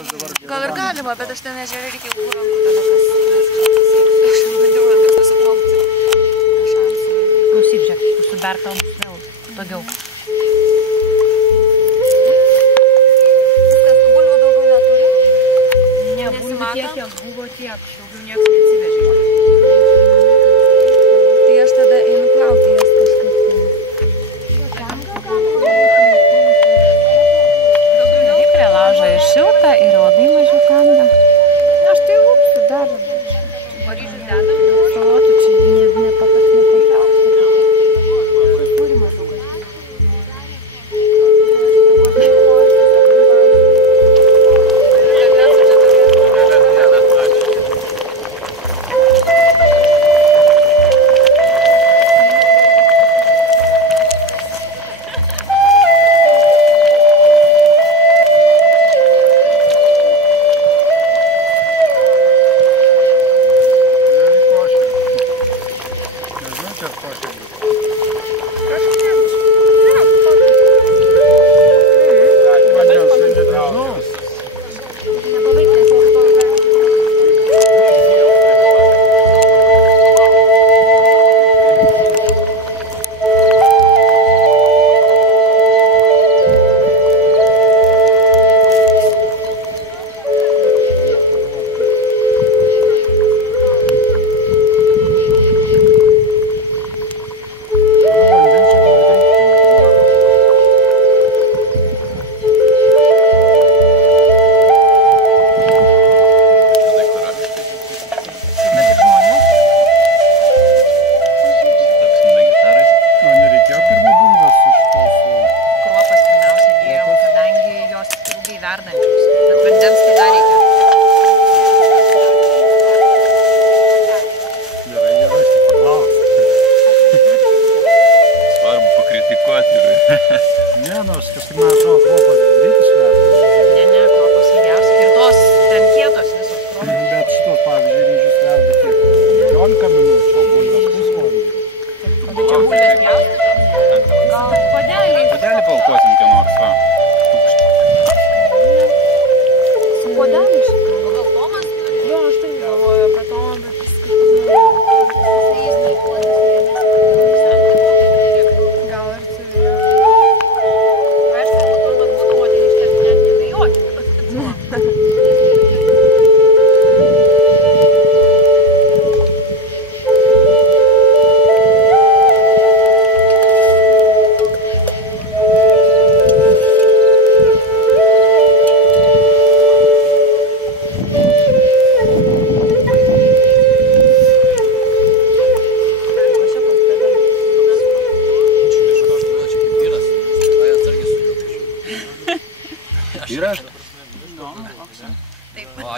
Gal ir galima, bet aš ten ežerė reikia rankų tada pasieksiu. Aš bandžiau rankas nusiplaukti. Klausyk, žiūrėk, tu suberk tau bus vėl togiau. Viskas, bulvių daugiau neturi? Ne, bulvių tiek, kiek buvo tiek, daugiau nieks neatsivežė. Tai aš tada einu plauti jas kažkaip. Prie laužo ir šilta, ir labai mažiau kanda. Aš tai lūpsiu dar. Varyžius dedam. Salotų čia nepataks nepašauks. Ne, nors kažkaip man atrodo kruopos greitis verda. Ne, kruopos ilgiausiai. Ir tos ten kietos visos kruopos. Bet šitos, pavyzdžiui, ryžius verda tiek 15 minučių, o bulvės pusvalandį. Bet čia bulvės pjaustytos? Gal puodelį? Puodelį paaukosim ką nors, va. Su puodelį šitą. O gal Tomas turi? Jo, aš tai galvoju apie Tomą, bet jis kažkaip gal ir turi. Yra?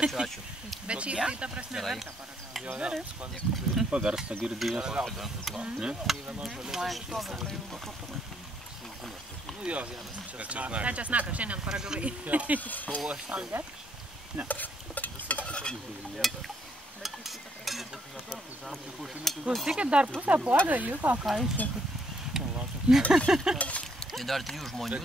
Ačiū. Bet šiaip tai ta prasme verta paragauti. Paversta girdėjęs. Ne? Ką česnaką šiandien paragavai? Ne. Klausykit, dar pusę puodo liko, ką iš čia? Tai dar 3 žmonių.